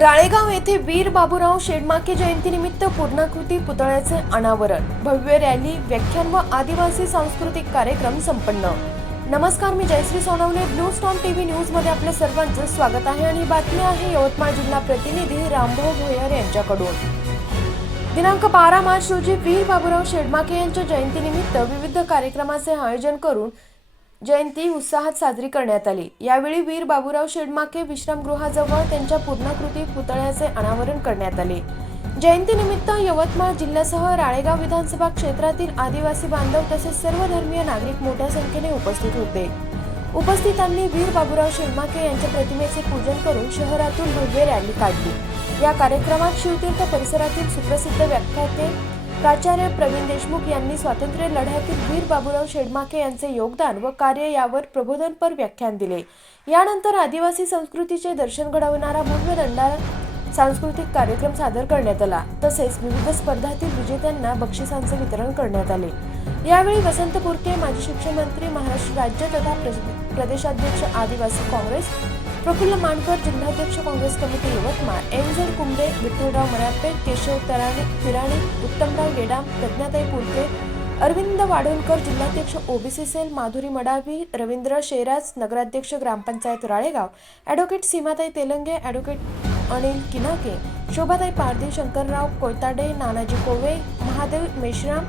राळेगाव येथे वीर बाबूराव शेडमाके जयंतीनिमित्त पूर्णाकृती पुतळ्याचे अनावरण, भव्य रॅली, व्याख्यान व आदिवासी सांस्कृतिक कार्यक्रम संपन्न। नमस्कार, मी Jayashree Sonawane, blue storm TV news मध्ये आपले सर्वांचे स्वागत आहे आणि बातमी आहे यवतमाळ जिल्हा प्रतिनिधी रामभाऊ भोयर यांच्याकडून। दिनांक 12 मार्च रोजी वीर बाबूराव शेडमाके यांच्या जयंतीनिमित्त विविध कार्यक्रमाचे आयोजन करून जयंती उत्साहात साजरी करण्यात आली। यावेळी वीर बाबूराव शेडमाके विश्रामगृहाजवळ त्यांच्या पूर्णाकृती पुतळ्याचे अनावरण करण्यात आले। जयंतीनिमित्त यवतमाळ जिल्ह्यासह राळेगाव विधानसभा क्षेत्रातील आदिवासी बांधव तसेच सर्व धर्मीय नागरिक मोठ्या संख्येने उपस्थित होते। उपस्थितांनी वीर बाबूराव शेडमाके यांच्या प्रतिमेचे पूजन करून शहरातून भव्य रॅली काढली। या कार्यक्रमात शिवतीर्थ परिसरातील सुप्रसिद्ध व्याख्याते प्राचार्य प्रवीण देशमुख यांनी स्वातंत्र्य लढ्यातील वीर बाबूराव शेडमाके यांचे योगदान व कार्य यावर प्रबोधनपर व्याख्यान दिले। यानंतर आदिवासी संस्कृतीचे दर्शन घडवणारा भव्य दंडारा सांस्कृतिक कार्यक्रम सादर करण्यात आला। तसेच विविध स्पर्धातील विजेत्यांना बक्षिसांचे वितरण करण्यात आले। यावेळी वसंत पुरके, माजी शिक्षण मंत्री, महाराष्ट्र राज्य तथा प्रदेशाध्यक्ष आदिवासी काँग्रेस, प्रफुल्ल मानकर, जिल्हाध्यक्ष काँग्रेस कमिटी यवतमाळ, एनझेड कुंबळे, विठ्ठलराव मराठे, केशव तिराणी, उत्तमराव गेडाम, प्रज्ञाताई पुरके, अरविंद वाढोलकर, जिल्हाध्यक्ष ओबीसी सेल, माधुरी मडावी, रवींद्र शेराज, नगराध्यक्ष ग्रामपंचायत राळेगाव, ॲडव्होकेट सीमाताई तेलंगे, ॲडव्होकेट अनिल किनाके, शोभाताई पारधी, शंकरराव कोयताडे, नानाजी कोवे, महादेव मेश्राम,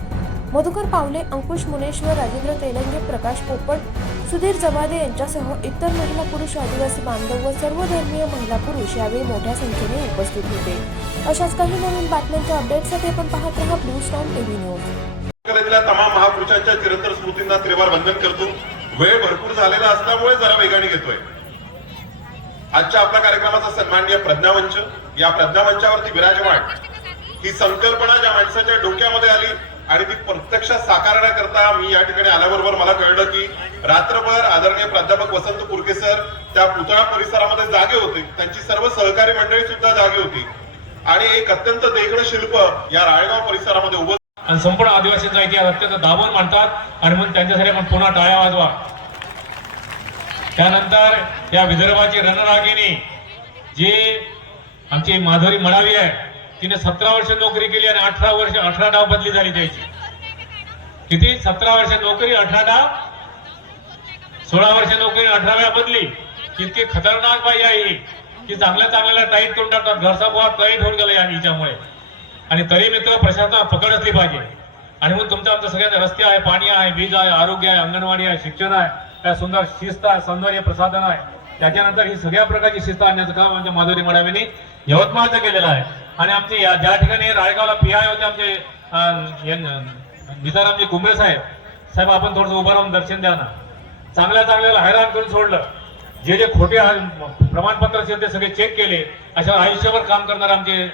मधुकर पावले, अंकुश मुनेश्वर, राजेंद्र तेलंगे, प्रकाश पोपट, सुधीर जवादे यांच्यासह इतर महिला पुरुष आदिवासी बांधव व सर्व धर्मीय महिला पुरुष यावेळी मोठ्या संख्येने उपस्थित होते। अशाच काही नवीन बातम्यांच्या अपडेटसाठी आपण पाहत रहा ब्लू स्टॉर्म टीव्ही न्यूज। तमाम महापुरुषांच्या चिरंतन स्मृतींना त्रिवार वंदन करतो। वेळ भरपूर झालेला असल्यामुळे जरा वेगाने घेतोय। आजच्या आपल्या कार्यक्रमाचा सन्माननीय प्रज्ञामंच, या प्रज्ञामंचावरती विराजमान ही संकल्पना ज्या माणसाच्या डोक्यामध्ये आली आणि ती प्रत्यक्षात साकारण्याकरता मी या ठिकाणी आल्याबरोबर मला कळलं की रात्रभर आदरणीय प्राध्यापक वसंत पुरके सर त्या पुतळा परिसरामध्ये जागे होते, त्यांची सर्व सहकारी मंडळी सुद्धा जागी होती आणि एक अत्यंत देखणं शिल्प या राळेगाव परिसरामध्ये उभं आणि संपूर्ण आदिवासींचा इतिहास अत्यंत दाबून मांडतात आणि मग त्यांच्यासाठी आपण पुन्हा टाळ्या वाजवा। त्यानंतर या विदर्भाची रणरागिणी जी आमची माधुरी मडावी आहे, तिने 17 वर्ष नोकरी केली आणि 18 डाव बदली झाली त्याची। किती? 17 वर्ष नोकरी, 18 डाव, 16 वर्ष नोकरी, 18 वेळा बदली। इतकी खतरनाक बाई आहे की चांगल्याला टाईट करून टाकतात। घरचा बुवा टाईट होऊन गेला या हिच्यामुळे आणि तरी मित्र प्रशासनाला पकड असली पाहिजे। आणि मग आमच्या सगळ्यांचे रस्ते आहे, पाणी आहे, वीज आहे, आरोग्य आहे, अंगणवाडी आहे, शिक्षण आहे, सुंदर शिस्त आहे, सौंदर्य प्रसाधन आहे। त्याच्यानंतर ही सगळ्या प्रकारची शिस्त आणण्याचं काम आमच्या माधुरी मडावीने यवतमाळचं केलेलं आहे। आणि आमचे ज्या ठिकाणी राळेगावला पीआय होते आमचे निसारामजी कुंबळे साहेब, आपण थोडंसं उभं राहून दर्शन द्या ना। चांगल्याला हैराण करून सोडलं। जे खोटे प्रमाणपत्र असेल ते सगळे चेक केले। अशा आयुष्यभर काम करणारे आमचे